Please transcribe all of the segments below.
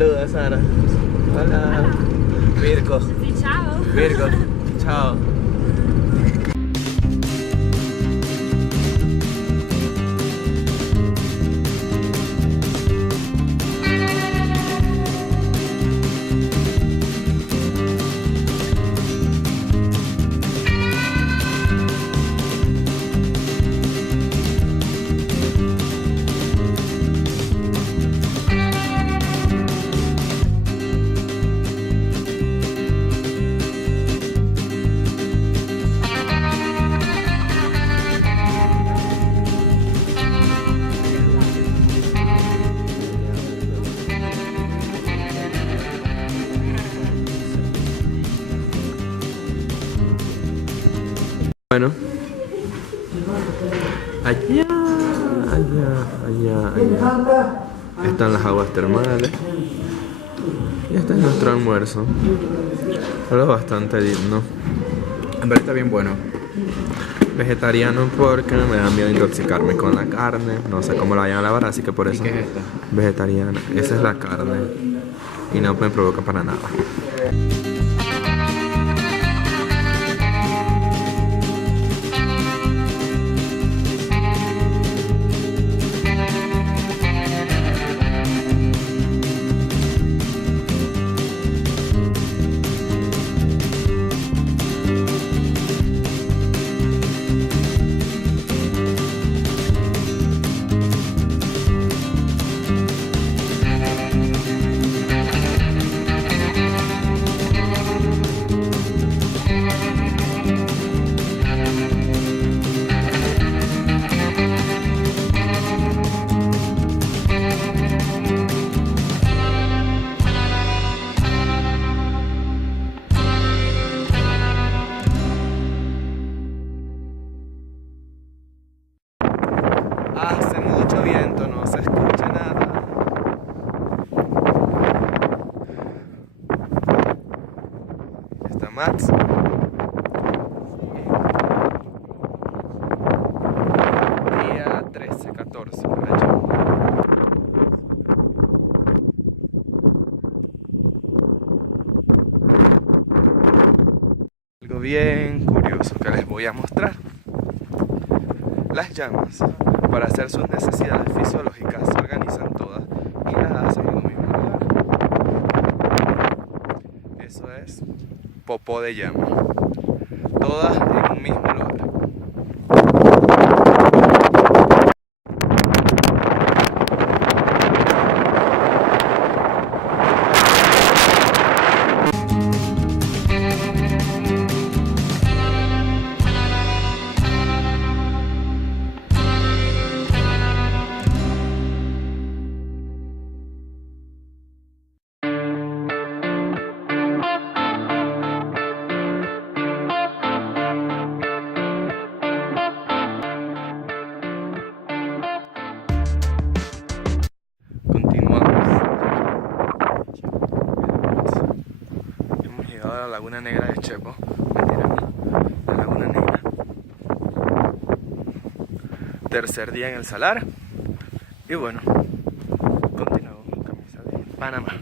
Saluda, Sara. Hola. Virgo. Sí, chao. Virgo. Chao. Bueno, allá están las aguas termales y este es nuestro almuerzo. Algo bastante digno. En verdad está bien bueno. Vegetariano porque me da miedo intoxicarme con la carne. No sé cómo la vayan a lavar, así que por eso. ¿Qué es esta? Vegetariana. Esa es la carne y no me provoca para nada. Hace mucho viento, no se escucha nada. Está Max. Día 13, 14, por allá. Algo bien curioso que les voy a mostrar. Las llamas, para hacer sus necesidades fisiológicas, se organizan todas y las hacen en un mismo lugar. Eso es popó de llama. Todas en un mismo lugar. La Laguna Negra de Chepo. Mentira, la Laguna Negra. Tercer día en el Salar. Y bueno, continuamos con camisa de Panamá.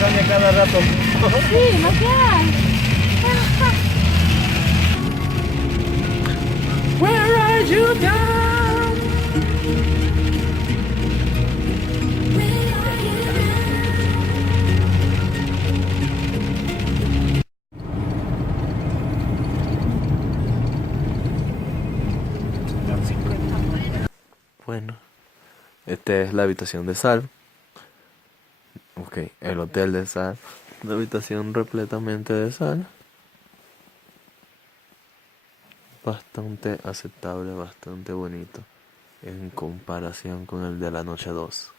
Cambia cada rato. Sí, no queda. Where are you now? Bueno, esta es la habitación de Sal. Ok, el hotel de sal. Una habitación repletamente de sal. Bastante aceptable, bastante bonito en comparación con el de la noche 2.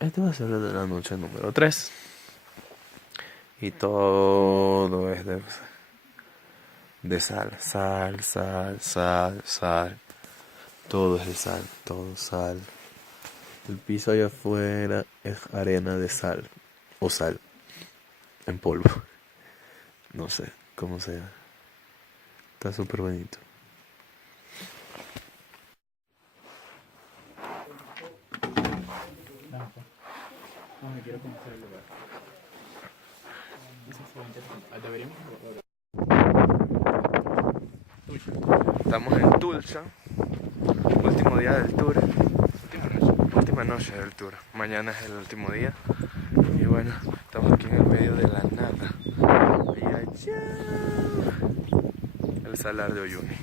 Este va a ser el de la noche número 3. Y todo es de sal, sal, sal, sal, sal. Todo es de sal, todo sal. El piso allá afuera es arena de sal. O sal. En polvo. No sé cómo sea. Está súper bonito. No me quiero conocer el lugar. Estamos en Tulsa. Último día del tour. Última noche del tour. Mañana es el último día. Y bueno, estamos aquí en el medio de la nada. Y allá el Salar de Uyuni.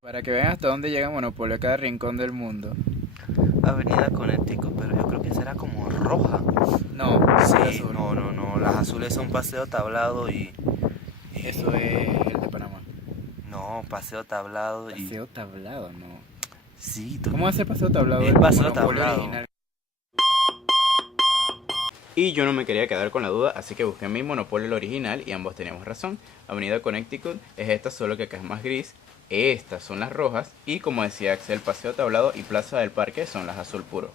Para que vean hasta dónde llega Monopolio a cada rincón del mundo. Avenida Connecticut, pero yo creo que será como roja. No, Sí, azul. no, las azules son paseo tablado y... Eso es el de Panamá. No, paseo tablado y... Paseo tablado, no. Sí, ¿Cómo hace paseo tablado? El paseo Monopolio tablado. original. Y yo no me quería quedar con la duda, así que busqué mi Monopolio el original y ambos teníamos razón. Avenida Connecticut es esta, solo que acá es más gris. Estas son las rojas y, como decía Axel, Paseo Tablado y Plaza del Parque son las azul puro.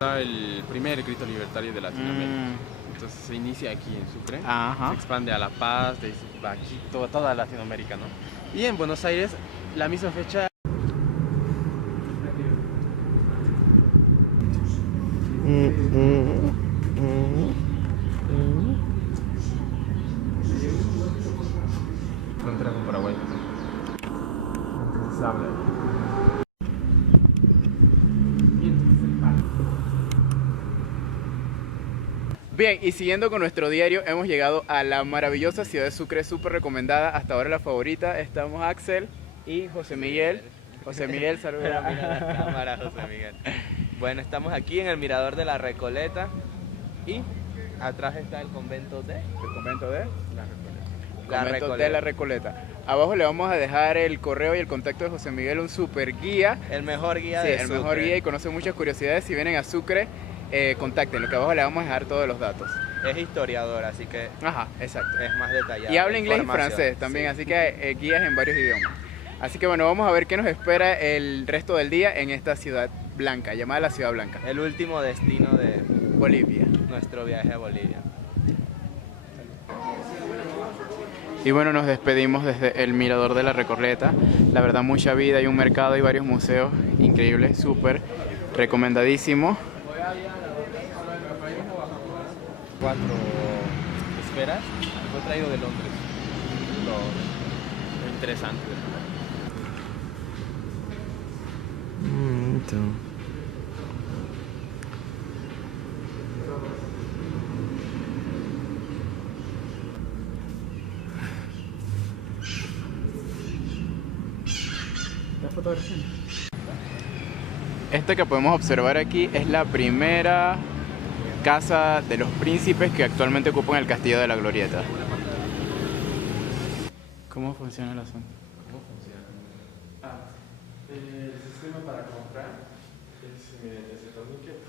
El primer grito libertario de Latinoamérica. Entonces se inicia aquí en Sucre, Ajá. se expande a La Paz, de aquí toda Latinoamérica, ¿no? Y en Buenos Aires, la misma fecha. Frontera con Paraguay. Entonces habla. Bien, y siguiendo con nuestro diario, hemos llegado a la maravillosa ciudad de Sucre, súper recomendada, hasta ahora la favorita. Estamos Axel y José Miguel. José Miguel, saludos. Mira la cámara, José Miguel. Bueno, estamos aquí en el Mirador de la Recoleta y atrás está el convento de El convento de La Convento Recoleta. de la Recoleta. Abajo le vamos a dejar el correo y el contacto de José Miguel, un super guía. El mejor guía Sí, de el Sucre. mejor guía y conoce muchas curiosidades. Si vienen a Sucre, contáctenlo, que abajo le vamos a dejar todos los datos. Es historiador, así que Ajá, exacto. es más detallado. Y habla inglés y Información. francés también, Sí. así que guías en varios idiomas. Así que bueno, vamos a ver qué nos espera el resto del día en esta ciudad Blanca, llamada la Ciudad Blanca. El último destino de Bolivia. nuestro viaje a Bolivia. Y bueno, nos despedimos desde el Mirador de la Recoleta. La verdad, mucha vida, hay un mercado y varios museos increíbles, súper recomendadísimo. 4 esferas. Fue traído de Londres. Lo interesante. Esto que podemos observar aquí es la primera casa de los príncipes que actualmente ocupan el castillo de la Glorieta. ¿Cómo funciona el asunto? El sistema para comprar es mediante ese torniquete.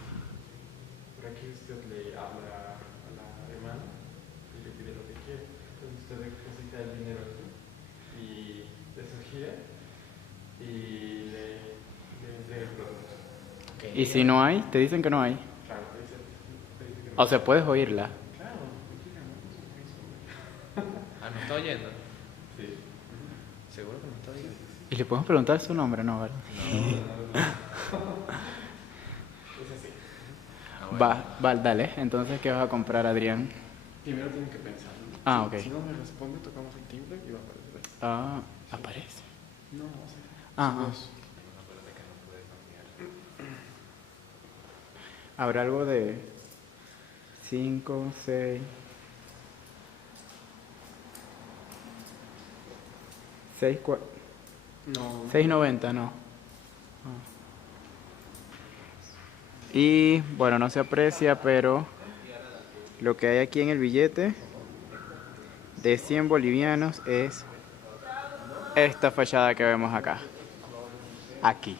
Por aquí usted le habla a la alemana y le pide lo que quiere. Entonces usted deposita el dinero aquí y eso gira y le entrega el producto. Y si no hay, te dicen que no hay. Claro, te dice que no. O sea, puedes oírla. Claro, Ah, ¿me está oyendo? sí. ¿Seguro que me está oyendo? Y le podemos preguntar su nombre, ¿no? ¿Verdad? Va, dale. Entonces, ¿qué vas a comprar, Adrián? Primero tienen que pensar. Ah, ok. Si no me responde, tocamos el timbre y va a aparecer. Ah, aparece. No, o sea. Ah, ¿habrá algo de 5, 6? 6.90, no. Y bueno, no se aprecia, pero lo que hay aquí en el billete de 100 bolivianos es esta fachada que vemos acá. Aquí.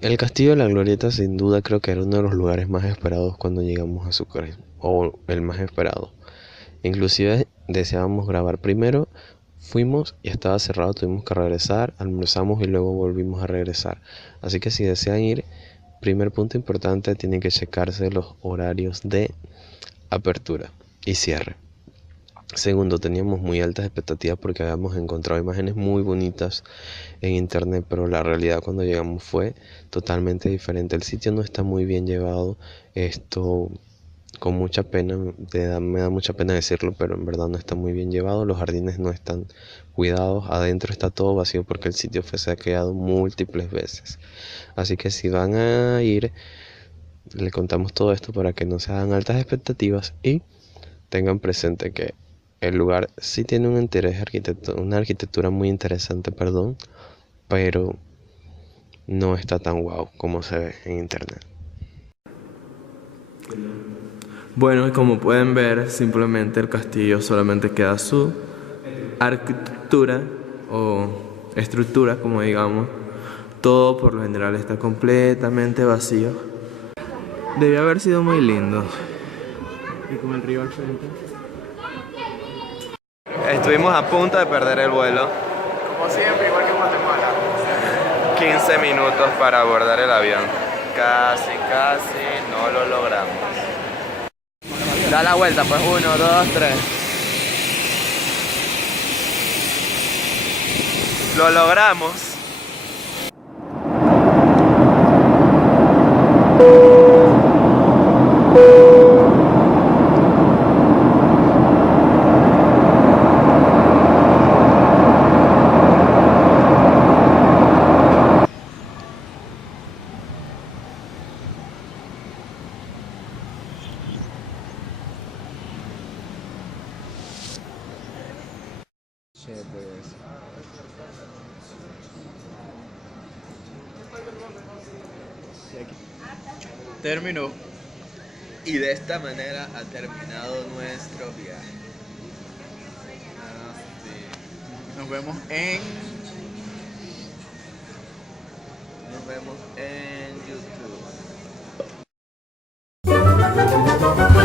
El Castillo de la Glorieta sin duda creo que era uno de los lugares más esperados cuando llegamos a Sucre, o el más esperado. Inclusive deseábamos grabar primero, fuimos y estaba cerrado, tuvimos que regresar, almorzamos y luego volvimos a regresar. Así que si desean ir, primer punto importante, tienen que checarse los horarios de apertura y cierre. Segundo, teníamos muy altas expectativas porque habíamos encontrado imágenes muy bonitas en internet, pero la realidad cuando llegamos fue totalmente diferente. El sitio no está muy bien llevado, esto con mucha pena, me da mucha pena decirlo, pero en verdad no está muy bien llevado. Los jardines no están cuidados, adentro está todo vacío porque el sitio fue saqueado múltiples veces. Así que si van a ir, le contamos todo esto para que no se hagan altas expectativas y tengan presente que el lugar sí tiene un interés una arquitectura muy interesante, pero no está tan guau como se ve en internet. Bueno, y como pueden ver, simplemente el castillo solamente queda su arquitectura o estructura, como digamos. Todo por lo general está completamente vacío. Debió haber sido muy lindo. Y con el río al frente. Estuvimos a punto de perder el vuelo. Como siempre, igual que en Guatemala. 15 minutos para abordar el avión. Casi no lo logramos. Da la vuelta, pues 1, 2, 3. Lo logramos. Terminó. Y de esta manera ha terminado nuestro viaje. Nos vemos en YouTube.